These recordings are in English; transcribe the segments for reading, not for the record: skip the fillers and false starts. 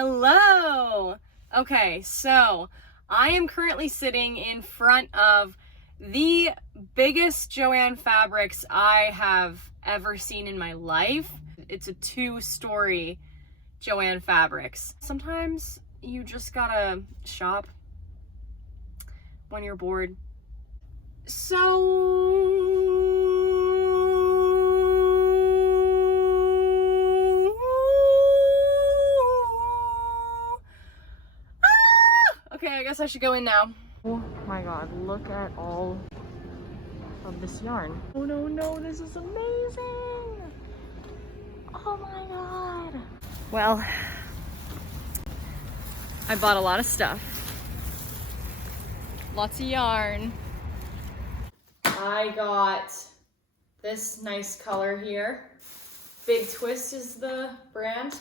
Hello! Okay, so I am currently sitting in front of the biggest Joann fabrics I have ever seen in my life. It's a 2-story Joann fabrics. Sometimes you just gotta shop when you're bored. Okay, I guess I should go in now. Oh my god, look at all of this yarn. Oh no, this is amazing! Oh my god. Well, I bought a lot of stuff. Lots of yarn. I got this nice color here. Big Twist is the brand.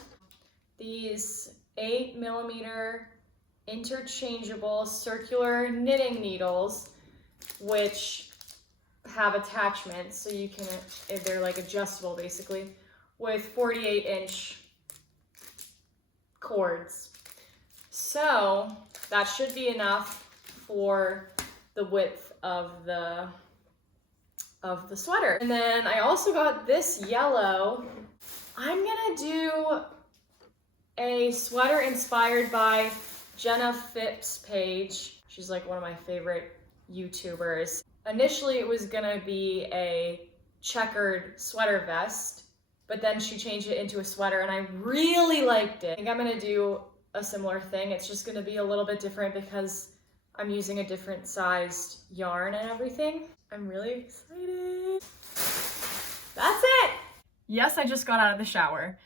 These 8mm interchangeable circular knitting needles, which have attachments, so you can, they're like adjustable basically, with 48-inch cords. So that should be enough for the width of the sweater. And then I also got this yellow. I'm gonna do a sweater inspired by Jenna Phipps page. She's like one of my favorite YouTubers. Initially it was gonna be a checkered sweater vest, but then she changed it into a sweater and I really liked it. I think I'm gonna do a similar thing. It's just gonna be a little bit different because I'm using a different sized yarn and everything. I'm really excited. That's it. Yes, I just got out of the shower,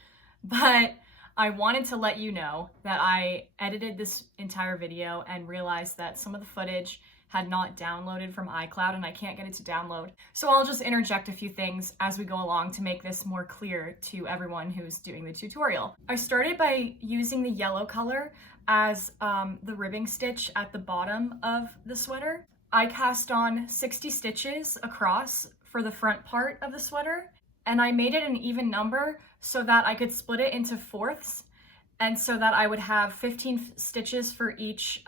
but I wanted to let you know that I edited this entire video and realized that some of the footage had not downloaded from iCloud and I can't get it to download. So I'll just interject a few things as we go along to make this more clear to everyone who's doing the tutorial. I started by using the yellow color as the ribbing stitch at the bottom of the sweater. I cast on 60 stitches across for the front part of the sweater, and I made it an even number so that I could split it into fourths, and so that I would have 15 stitches for each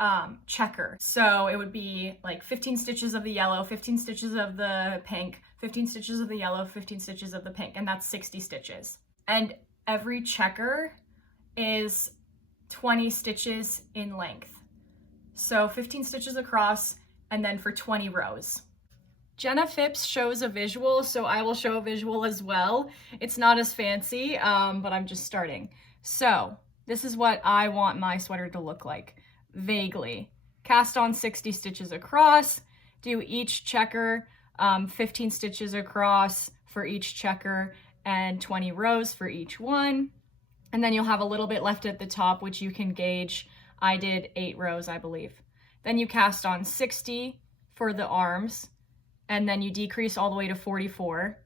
checker. So it would be like 15 stitches of the yellow, 15 stitches of the pink, 15 stitches of the yellow, 15 stitches of the pink, and that's 60 stitches. And every checker is 20 stitches in length. So 15 stitches across, and then for 20 rows. Jenna Phipps shows a visual, so I will show a visual as well. It's not as fancy, but I'm just starting. So this is what I want my sweater to look like, vaguely. Cast on 60 stitches across, do each checker 15 stitches across for each checker, and 20 rows for each one. And then you'll have a little bit left at the top, which you can gauge. I did 8 rows, I believe. Then you cast on 60 for the arms, and then you decrease all the way to 44.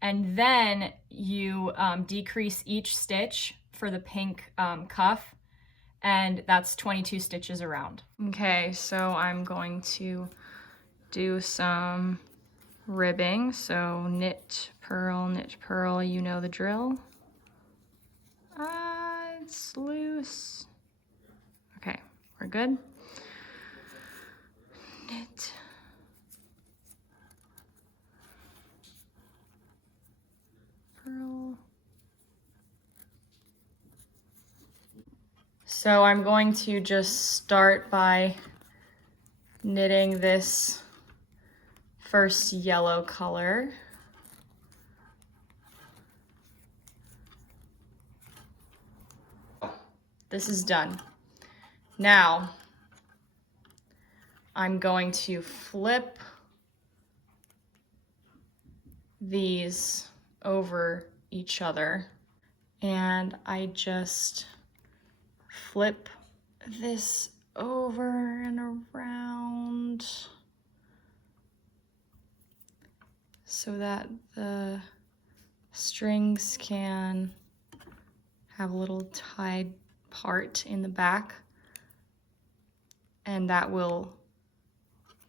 And then you decrease each stitch for the pink cuff, and that's 22 stitches around. Okay, so I'm going to do some ribbing. So knit, purl, you know the drill. It's loose. Okay, we're good. Knit, purl. So I'm going to just start by knitting this first yellow color. This is done. Now, I'm going to flip these over each other, and I just flip this over and around so that the strings can have a little tied part in the back, and that will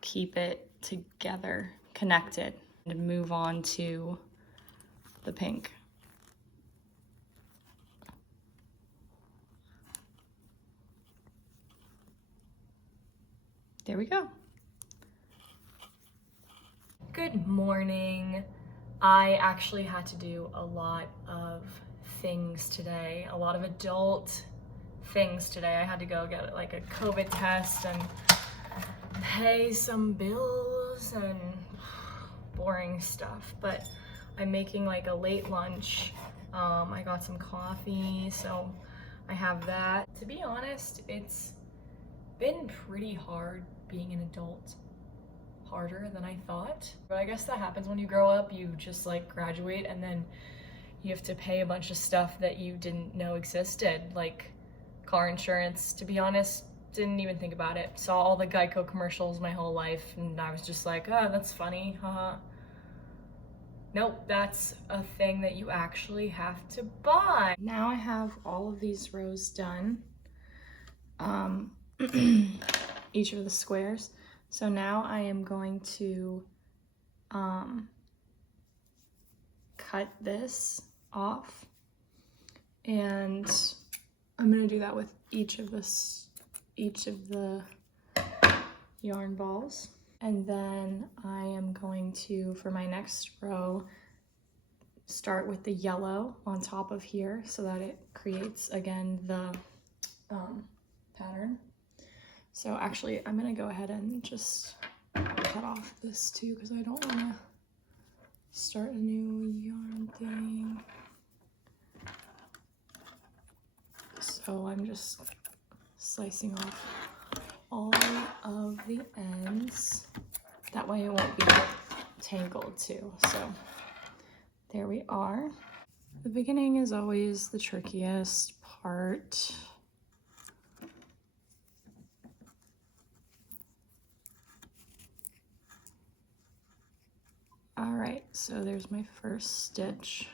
keep it together, connected, and move on to the pink. there we go. Good morning. I actually had to do a lot of things today, a lot of adult things today. I had to go get like a COVID test and pay some bills and boring stuff, but I'm making like a late lunch. I got some coffee, so I have that. To be honest, it's been pretty hard being an adult. Harder than I thought. But I guess that happens when you grow up. You just like graduate and then you have to pay a bunch of stuff that you didn't know existed, like car insurance. To be honest, didn't even think about it. Saw all the Geico commercials my whole life and I was just like, oh, that's funny, haha. Nope, that's a thing that you actually have to buy. Now I have all of these rows done. Each of the squares. So now I am going to cut this off, and I'm gonna do that with each of the yarn balls. And then I am going to, for my next row, start with the yellow on top of here so that it creates again the pattern. So actually, I'm gonna go ahead and just cut off this too because I don't wanna start a new yarn thing. So I'm just slicing off all of the ends. That way it won't be tangled too. So there we are. The beginning is always the trickiest part. All right, so there's my first stitch.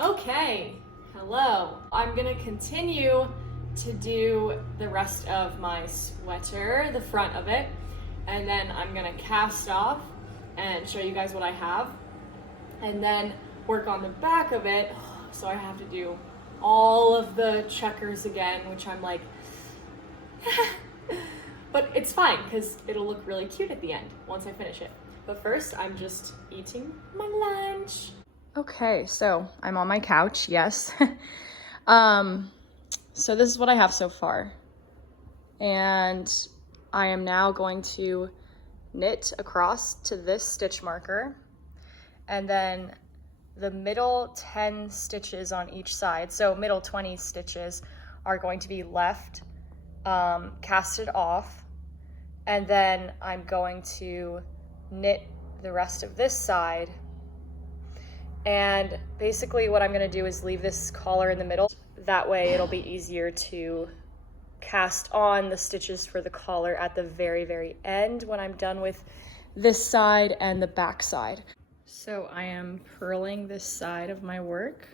Okay, hello. I'm gonna continue to do the rest of my sweater, the front of it, and then I'm gonna cast off and show you guys what I have, and then work on the back of it. So I have to do all of the checkers again, which I'm like, but it's fine because it'll look really cute at the end once I finish it. But first, I'm just eating my lunch. Okay, so I'm on my couch, yes. So this is what I have so far. And I am now going to knit across to this stitch marker, and then the middle 10 stitches on each side, so middle 20 stitches, are going to be left casted off, and then I'm going to knit the rest of this side. And basically what I'm gonna do is leave this collar in the middle. That way it'll be easier to cast on the stitches for the collar at the very, very end when I'm done with this side and the back side. So I am purling this side of my work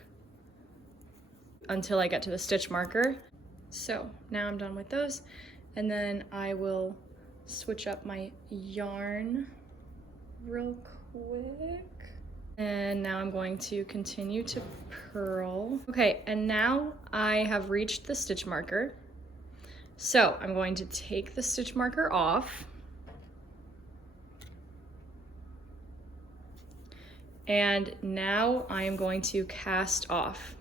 until I get to the stitch marker. So now I'm done with those, and then I will switch up my yarn real quick. And now I'm going to continue to purl. Okay, and now I have reached the stitch marker. So I'm going to take the stitch marker off. And now I am going to cast off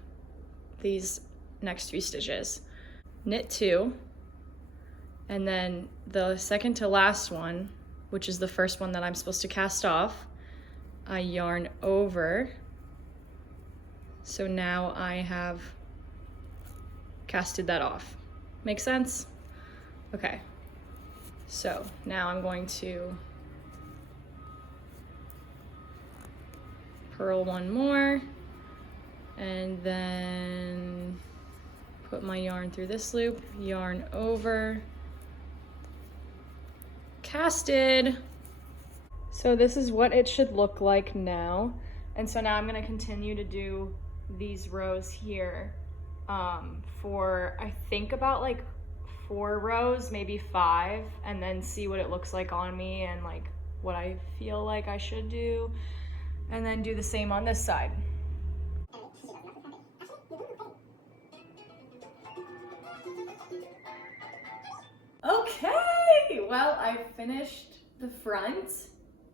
these next few stitches. Knit 2, and then the second to last one, which is the first one that I'm supposed to cast off, I yarn over. So now I have casted that off. Make sense? Okay. So now I'm going to purl one more, and then put my yarn through this loop, yarn over, casted. So this is what it should look like now. And so now I'm gonna continue to do these rows here for I think about like 4 rows, maybe 5, and then see what it looks like on me and like what I feel like I should do, and then do the same on this side. Okay, well, I finished the front,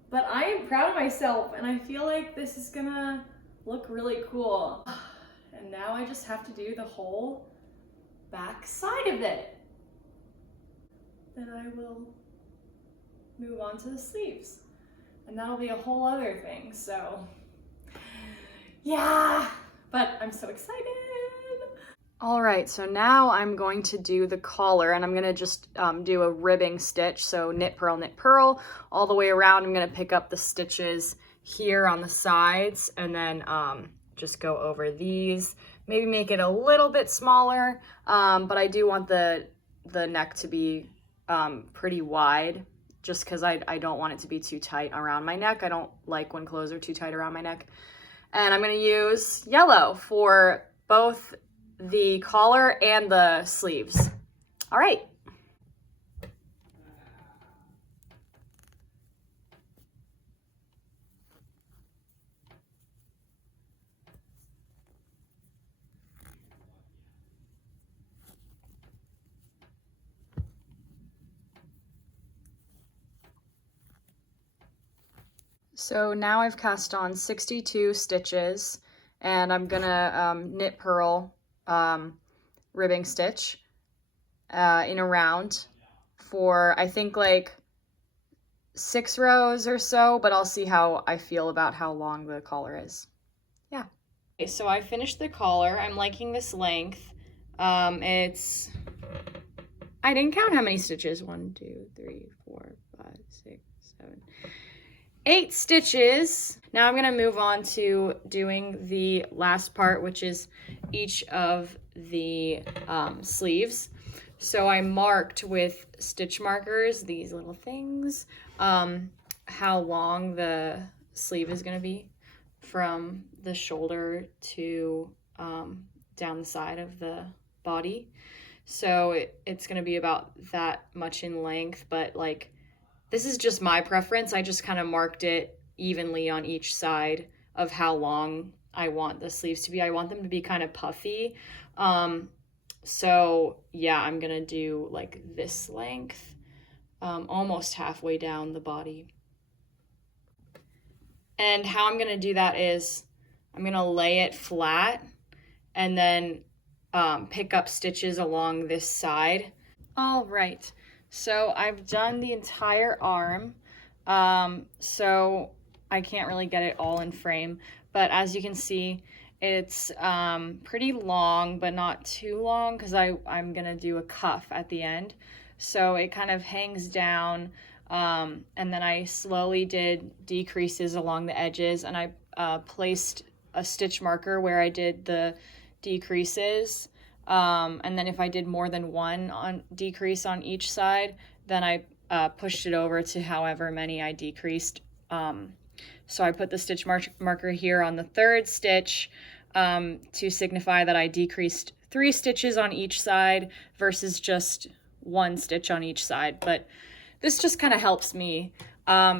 but I am proud of myself and I feel like this is gonna look really cool. And now I just have to do the whole back side of it. Then I will move on to the sleeves, and that'll be a whole other thing. So yeah, but I'm so excited. All right, so now I'm going to do the collar, and I'm gonna just do a ribbing stitch. So knit, purl all the way around. I'm gonna pick up the stitches here on the sides and then just go over these. Maybe make it a little bit smaller, but I do want the neck to be pretty wide, just because I don't want it to be too tight around my neck. I don't like when clothes are too tight around my neck. And I'm gonna use yellow for both the collar and the sleeves. All right. So now I've cast on 62 stitches, and I'm gonna knit, purl, ribbing stitch in a round for I think like 6 rows or so, but I'll see how I feel about how long the collar is. Yeah. Okay, so I finished the collar. I'm liking this length. I didn't count how many stitches. 1, 2, 3, 4, 5, 6, 7, 8 stitches. Now I'm gonna move on to doing the last part, which is each of the sleeves. So I marked with stitch markers, these little things, how long the sleeve is gonna be from the shoulder to down the side of the body. So it's gonna be about that much in length, but like, this is just my preference. I just kind of marked it evenly on each side of how long I want the sleeves to be. I want them to be kind of puffy. So yeah, I'm gonna do like this length, almost halfway down the body. And how I'm gonna do that is I'm gonna lay it flat and then pick up stitches along this side. All right. So I've done the entire arm, so I can't really get it all in frame, but as you can see, it's pretty long, but not too long, because I'm gonna do a cuff at the end. So it kind of hangs down, and then I slowly did decreases along the edges, and I placed a stitch marker where I did the decreases. And then if I did more than one decrease on each side, then I pushed it over to however many I decreased. So I put the stitch marker here on the 3rd stitch to signify that I decreased 3 stitches on each side versus just 1 stitch on each side. But this just kind of helps me.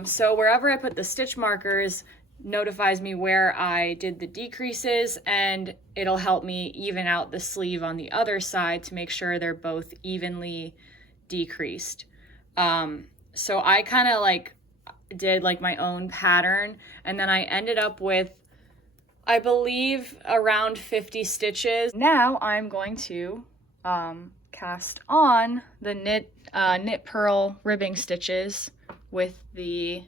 So wherever I put the stitch markers notifies me where I did the decreases, and it'll help me even out the sleeve on the other side to make sure they're both evenly decreased. So I kind of like did like my own pattern, and then I ended up with, I believe, around 50 stitches. Now I'm going to cast on the knit purl ribbing stitches with the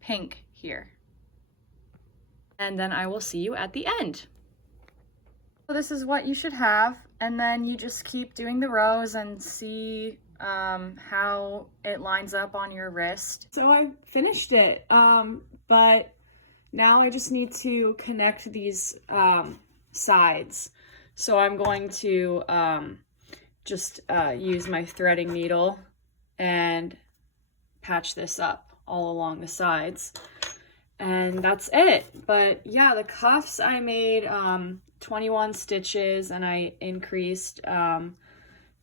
pink here. And then I will see you at the end. So this is what you should have, and then you just keep doing the rows and see how it lines up on your wrist. So I finished it, but now I just need to connect these sides. So I'm going to just use my threading needle and patch this up all along the sides. And that's it. But yeah, the cuffs I made 21 stitches, and I increased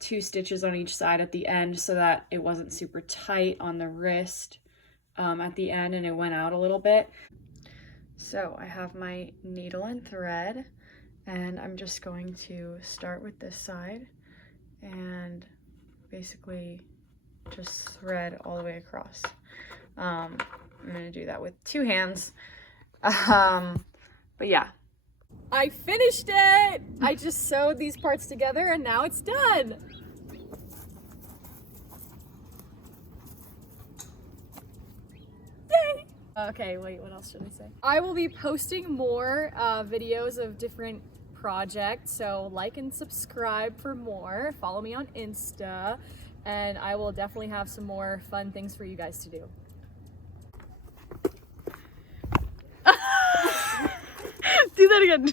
2 stitches on each side at the end so that it wasn't super tight on the wrist at the end, and it went out a little bit. So I have my needle and thread, and I'm just going to start with this side and basically just thread all the way across. I'm gonna do that with 2 hands. But yeah. I finished it! I just sewed these parts together and now it's done! Yay! Okay, wait, what else should I say? I will be posting more videos of different projects, so like and subscribe for more. Follow me on Insta, and I will definitely have some more fun things for you guys to do. Do that again.